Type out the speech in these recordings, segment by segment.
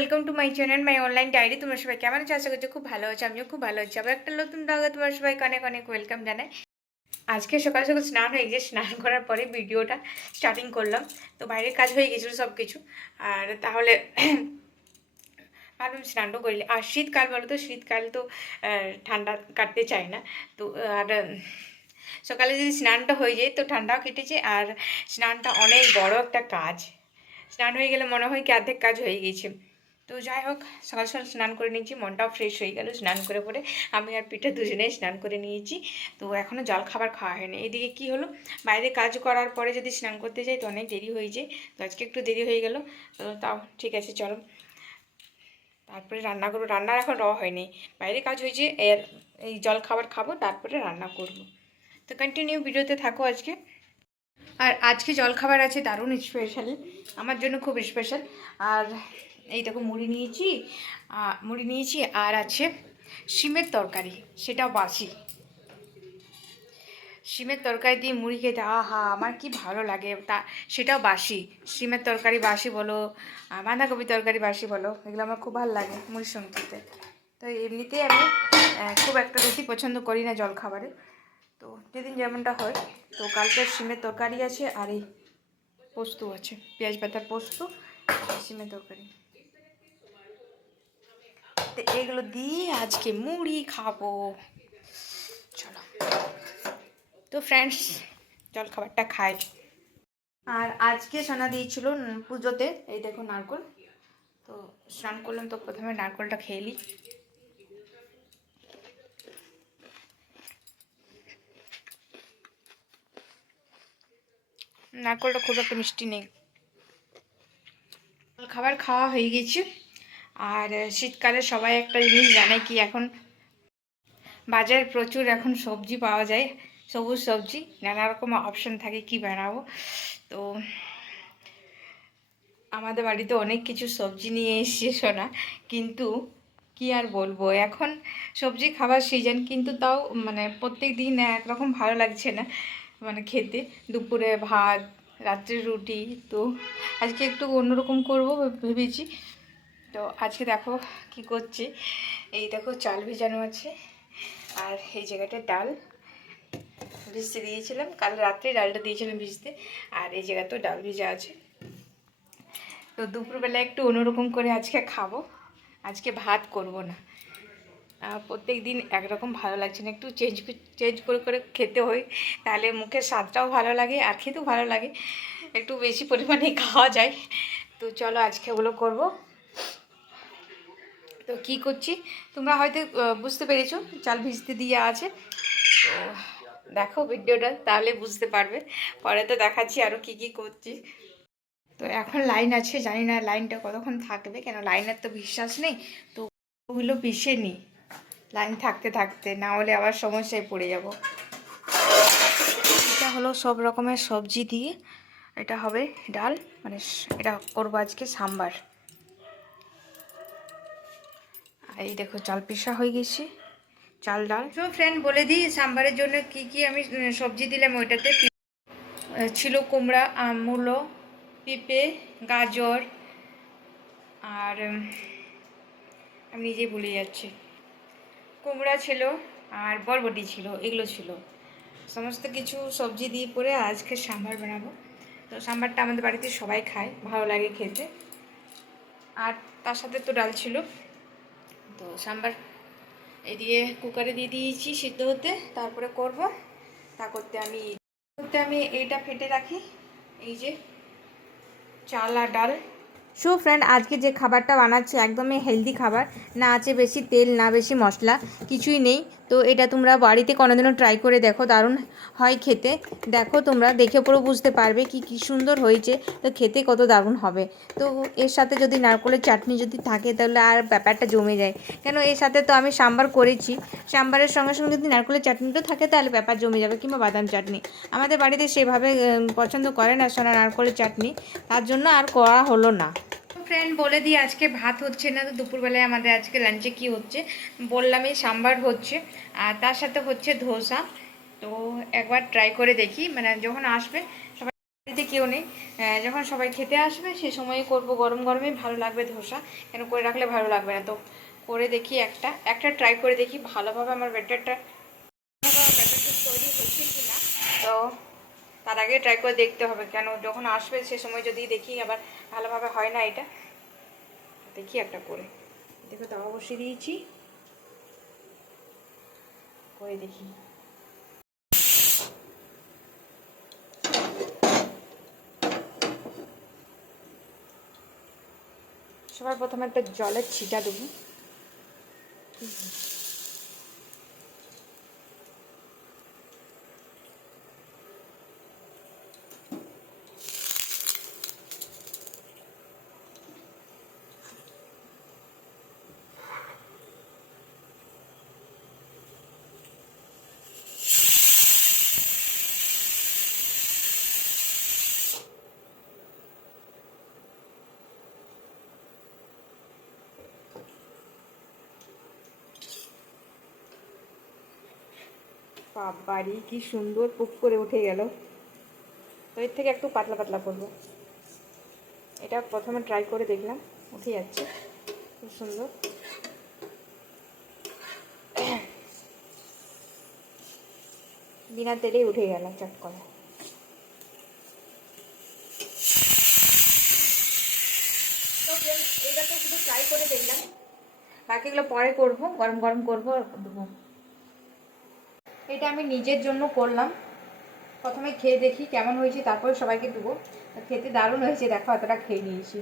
Welcome to my channel my online diary. তোমরা সবাই কেমন আছো? আশা করছি খুব ভালো আছো, আমিও খুব ভালো আছি। আবার একটা নতুন ব্লগে তোমার সবাইকে অনেক অনেক ওয়েলকাম জানাই। আজকে সকাল সকাল স্নান হয়ে গিয়ে স্নান করার পরে ভিডিওটা স্টার্টিং করলাম। তো বাইরের কাজ হয়ে গেছিলো সব কিছু, আর তাহলে ভাবলাম স্নানটা করলে। আর শীতকাল বলো তো, শীতকাল তো ঠান্ডা কাটতে চায় না। তো আর সকালে যদি স্নানটা হয়ে যায় তো ঠান্ডাও কেটেছে, আর স্নানটা অনেক বড় একটা কাজ। স্নান হয়ে গেলে মনে হয় কি অর্ধেক কাজ হয়ে গেছে। তো যাই হোক, সকাল সকাল স্নান করে নিয়েছি, মনটাও ফ্রেশ হয়ে গেল স্নান করে পরে। আমি আর পিঠা দুজনেই স্নান করে নিয়েছি। তো এখনও জল খাবার খাওয়া হয়নি। এদিকে কি হলো, বাইরে কাজ করার পরে যদি স্নান করতে যাই তো অনেক দেরি হয়ে যায়। তো আজকে একটু দেরি হয়ে গেল। তো তাও ঠিক আছে, চলো তারপরে রান্না করবো। রান্নার এখন হয়নি, বাইরে কাজ হয়েছে, এর এই জল খাবার খাবো তারপরে রান্না করব। তো কন্টিনিউ ভিডিওতে থাকো আজকে। আর আজকে জলখাবার আছে দারুণ স্পেশাল, আমার জন্য খুব স্পেশাল। আর এই দেখো মুড়ি নিয়েছি আর আছে শিমের তরকারি, সেটাও বাসি। শিমের তরকারি দিয়ে মুড়ি খেতে আহা আমার কি ভালো লাগে। সেটাও বাসি। শিমের তরকারি বাসি বলো, বাঁধাকপি তরকারি বাসি বলো, এগুলো আমার খুব ভালো লাগে মুড়ির সঙ্গে খেতে। তো এমনিতেই আমি খুব একটা বেশি পছন্দ করি না জলখাবারে। তো যেদিন যেমনটা হয়। তো কালকে শিমের তরকারি আছে আর এই পোস্ত আছে, পেঁয়াজ পাতার পোস্ত, শিমের তরকারি। তো এগুলো দিয়ে আজকে মুড়ি খাবো। চলো তো ফ্রেন্ডস, জলখাবারটা খাই। আর আজকে সোনা দিয়েছিল পুজোতে, এই দেখো নারকোল। তো স্নান করলাম, তো প্রথমে নারকোলটা খেয়ে নিই। নারকোলটা খুব একটা মিষ্টি নেই। খাবার খাওয়া হয়ে গেছে। আর শীতকালে সবাই একটা জিনিস জানে কি, এখন বাজারে প্রচুর এখন সবজি পাওয়া যায়, সবুজ সবজি, নানা রকম অপশান থাকে কি বানাবো। তো আমাদের বাড়িতে অনেক কিছু সবজি নিয়ে এসছে সোনা, কিন্তু কি আর বলবো, এখন সবজি খাবার সিজন, কিন্তু তাও মানে প্রত্যেক দিন একরকম ভালো লাগছে না মানে খেতে। দুপুরে ভাত, রাত্রে রুটি। তো আজকে একটু অন্যরকম করবো ভেবেছি। তো আজকে দেখো কি করছি, এই দেখো চাল ভিজানো আছে, আর এই জায়গাটায় ডাল ভিজতে দিয়েছিলাম, কাল রাত্রে ডালটা দিয়েছিলাম ভিজতে, আর এই জায়গাতেও ডাল ভিজা আছে। তো দুপুরবেলা একটু অন্যরকম করে আজকে খাবো, আজকে ভাত করব না। প্রত্যেক দিন একরকম ভালো লাগছে না, একটু চেঞ্জ চেঞ্জ করে করে খেতে হয়, তাহলে মুখের স্বাদটাও ভালো লাগে আর খেতেও ভালো লাগে, একটু বেশি পরিমাণে খাওয়া যায়। তো চলো আজকে ওগুলো করবো। তো কী করছি তোমরা হয়তো বুঝতে পেরেছো, চাল ভিজতে দিয়ে আছে। তো দেখো ভিডিওটা, তাহলে বুঝতে পারবে। পরে তো দেখাচ্ছি আরও কি কি করছি। তো এখন লাইন আছে, জানি না লাইনটা কতক্ষণ থাকবে, কেন লাইনের তো বিশ্বাস নেই। তো ওগুলো পিষে নিই লাইন থাকতে থাকতে, না হলে আবার সমস্যায় পড়ে যাব। এটা হলো সব রকমের সবজি দিয়ে, এটা হবে ডাল, মানে এটা করবো আজকে সাম্বার। আর এই দেখো চাল পিষা হয়ে গেছে, চাল ডাল। তো ফ্রেন্ড বলে দিই সাম্বারের জন্য কি কি আমি সবজি দিলাম। ওইটাতে ছিল কুমড়া, মূলো, পেঁপে, গাজর, আর আমি নিজেই ভুলে যাচ্ছি, কুমড়া ছিল আর বরবটি ছিল, এগুলো ছিল। সমস্ত কিছু সবজি দিয়ে পরে আজকে সাম্বার বানাবো। তো সাম্বারটা আমাদের বাড়িতে সবাই খায়, ভালো লাগে খেতে। আর তার সাথে তো ডাল ছিল। তো সাম্বার এদিকে কুকারে দিয়ে দিয়েছি সিদ্ধ হতে, তারপরে করব। তা করতে আমি এইটা ফেটে রাখি, এই যে চাল আর ডাল। সো ফ্রেন্ড, আজকে যে খাবারটা বানাচ্ছি একদমই হেলদি খাবার, না আছে বেশি তেল, না বেশি মশলা, কিছুই নেই। তো এটা তোমরা বাড়িতে কোনোদিনও ট্রাই করে দেখো, দারুণ হয় খেতে। দেখো তোমরা দেখে পুরো বুঝতে পারবে কি সুন্দর হয়েছে, তো খেতে কত দারুণ হবে। তো এর সাথে যদি নারকেলের চাটনি যদি থাকে তাহলে আর ব্যাপারটা জমে যায়, কেন এর সাথে তো আমি সাম্বার করেছি, সাম্বারের সঙ্গে সঙ্গে যদি নারকেলের চাটনিটা থাকে তাহলে ব্যাপার জমে যাবে, কিংবা বাদাম চাটনি। আমাদের বাড়িতে সেভাবে পছন্দ করে না সোনা নারকেলের চাটনি, তার জন্য আর করা হলো না। ফ্রেন্ড বলে দিই, আজকে ভাত হচ্ছে না। তো দুপুরবেলায় আমাদের আজকে লাঞ্চে কি হচ্ছে বললামই, সাম্বার হচ্ছে, আর তার সাথে হচ্ছে ধোসা। তো একবার ট্রাই করে দেখি, মানে যখন আসবে সবাই বাড়িতে কেউ নেই, যখন সবাই খেতে আসবে সে সময়ই করবো। গরম গরমই ভালো লাগবে ধোসা, কেন করে রাখলে ভালো লাগবে না। তো করে দেখি, একটা ট্রাই করে দেখি ভালোভাবে আমার ব্যাটারটা তৈরি হচ্ছে কি না। তো তার আগে ট্রাই করে দেখতে হবে, কেন যখন আসবে সে সময় যদি দেখি আবার ভালোভাবে হয় না এটা। দেখি একটা করে দেখো, তাও বসিয়ে দিয়েছি, করে দেখি। সবার প্রথমে একটা জলের ছিটা দেবো। বাবারি কি সুন্দর পুক করে উঠে গেল। তো এর থেকে একটু পাতলা পাতলা করবো। এটা প্রথমে ট্রাই করে দেখলাম, উঠে যাচ্ছে খুব সুন্দর। বিনা তেলেই উঠে গেল চট করে। তো এটা তো শুধু ট্রাই করে দেখলাম, বাকিগুলো পরে করবো, গরম গরম করবো দেবো। এটা আমি নিজের জন্য করলাম, প্রথমে খেয়ে দেখি কেমন হয়েছে, তারপরে সবাইকে দেবো। খেতে দারুণ হয়েছে, দেখো এতটা খেয়ে নিয়েছি।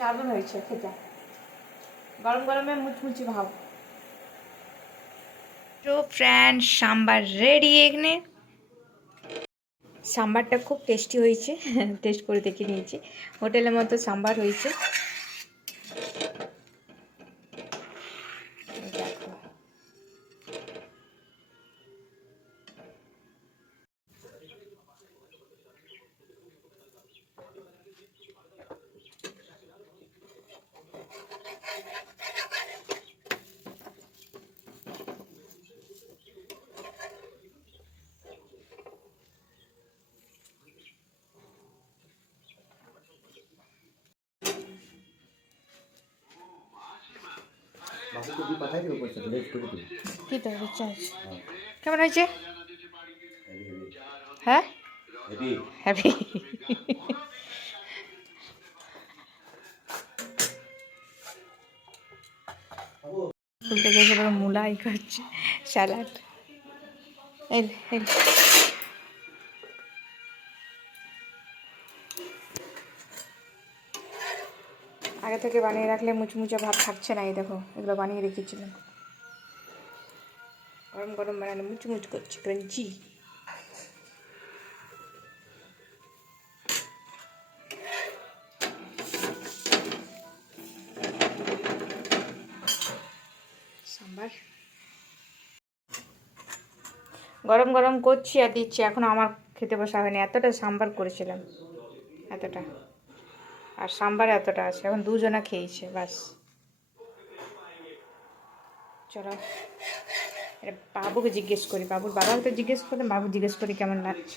দারুণ হয়েছে খেতে, গরম গরমে মুচমুচি ভাব। তো ফ্রেন্ড, সাম্বার রেডি। এখানে সাম্বারটা খুব টেস্টি হয়েছে, টেস্ট করে দেখে নিয়েছি, হোটেলের মতো সাম্বার হয়েছে। কি তো রিচার্জ কেমন হয়েছে? হ্যাঁ হ্যাপি। খুলতে গেছে বড় মূলাই করছে, স্যালাড। এই আগে থেকে বানিয়ে রাখলে মুচমুচে ভাত থাকছে না। এই দেখো, এগুলো বানিয়ে রেখেছিলাম, গরম গরম বানানো মুচমুচ করছে, ক্রাঞ্চি। সাম্বার গরম গরম করছি আর দিচ্ছি, এখন আমার খেতে বসা হয়নি। এতটা সাম্বার করেছিলাম, এতটা, আর সাম্বার এতটা আছে, এখন দুজনা খেয়েছে বাস। চলো এটা বাবুকে জিজ্ঞেস করি, বাবুর বাবাকে তো জিজ্ঞেস করলাম, বাবু জিজ্ঞেস করি কেমন লাগছে।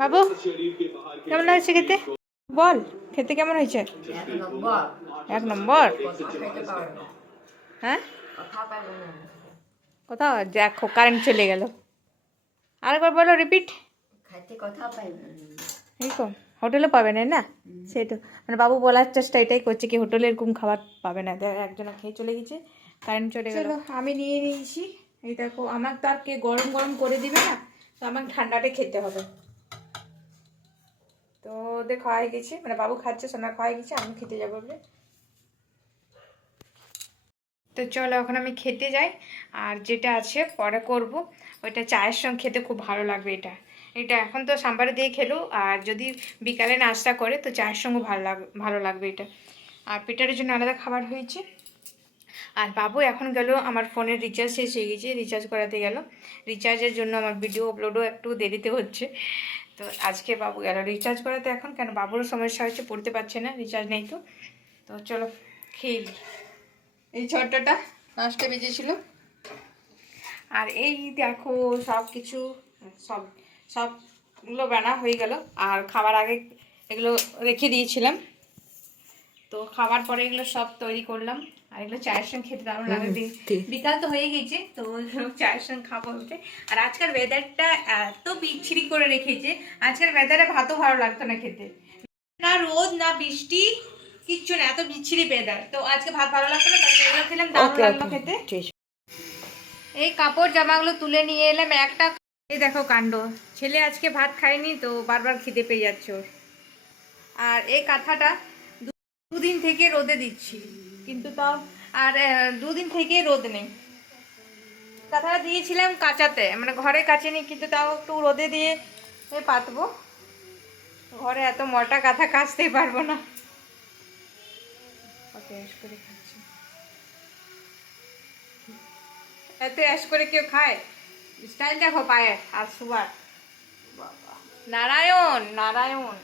বাবু কেমন লাগছে খেতে? বল, খেতে কেমন হয়েছে? এক নম্বর। হ্যাঁ, কোথাও দেখো কারেন্ট চলে গেল, আরেকবার বলো, রিপিট। এরকম হোটেলে পাবে না, না সেটা মানে বাবু বলার চেষ্টা এটাই করছে কি হোটেলে এরকম খাবার পাবে না। একজনা খেয়ে চলে গেছে, কারেন্ট চলে গেল। আমি নিয়ে নিয়েছি, এই দেখো, আমার তো আর কে গরম গরম করে দিবে না, তো আমাকে ঠান্ডাটা খেতে হবে। তো ওদের খাওয়াই গেছে, মানে বাবু খাচ্ছে, সোনা খাওয়াই গেছে, আমি খেতে যাবো বলে। তো চলো এখন আমি খেতে যাই, আর যেটা আছে পরে করব। ওইটা চায়ের সঙ্গে খেতে খুব ভালো লাগবে। এটা এটা এখন তো সাম্বারে দিয়ে খেলো, আর যদি বিকালে নাস্তা করে তো চায়ের সঙ্গে ভালো লাগবে এটা। আর পেটারের জন্য আলাদা খাবার হয়েছে। আর বাবু এখন গেল, আমার ফোনের রিচার্জ শেষ হয়ে গেছে, রিচার্জ করাতে গেল। রিচার্জের জন্য আমার ভিডিও আপলোডও একটু দেরিতে হচ্ছে। তো আজকে বাবু গেল রিচার্জ করাতে, এখন কেন বাবুরও সমস্যা হচ্ছে, পড়তে পারছে না, রিচার্জ নেই। তো তো চলো খেয়ে নিই। এই ছটাটা 5টা বেজেছিল। আর এই দেখো সব কিছু সব সবগুলো বানা হয়ে গেল। আর খাবার আগে এগুলো রেখে দিয়েছিলাম, তো খাবার পরে এগুলো সব তৈরি করলাম। আর এগুলো চায়ের সঙ্গে খেতে দারুণ লাগে। বিকাল তো হয়ে গেছে, তো চায়ের সঙ্গে খাবো বলতে। আর আজকের ওয়েদারটা এত বিচ্ছিরি করে রেখেছে, আজকের ওয়েদারে ভাতও ভালো লাগতো না খেতে, না রোদ না বৃষ্টি, কিচ্ছু না, এত বিচ্ছিরি ওয়েদার। তো আজকে ভাত ভালো লাগতো না, তাই এগুলো খেলাম, দারুণ লাগলো খেতে। এই কাপড় জামাগুলো তুলে নিয়ে এলাম একটা। এই দেখো কাণ্ড, ছেলে আজকে ভাত খায়নি তো বারবার খিদে পেয়ে যাচ্ছে ওর। আর এই কাঁথাটা দুদিন থেকে রোদে দিচ্ছি, কিন্তু তাও আর 2 দিন থেকে রোদ নেই। কাঁথাটা দিয়েছিলাম কাঁচাতে, মানে ঘরে কাচিনি, কিন্তু তাও একটু রোদে দিয়ে পাতবো। ঘরে এত মোটা কাঁথা কাচতেই পারবো না। ওকে অ্যাশ করে খাচ্ছি, এত অ্যাশ করে কেউ খায়? স্টাইল দেখো পায়ের আর সুবার, বাবা নারায়ণ নারায়ণ।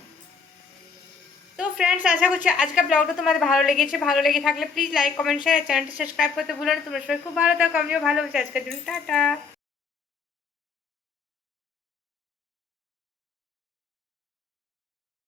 তো ফ্রেন্ডস, আশা করছি আজকের ব্লগটা তোমাদের ভালো লেগেছে। ভালো লেগে থাকলে প্লিজ লাইক কমেন্ট শেয়ার, চ্যানেলটা সাবস্ক্রাইব করতে ভুলো না। তোমরা সবাই খুব ভালো থাকো, আমিও ভালো আছি। আজকের জন্য টাটা।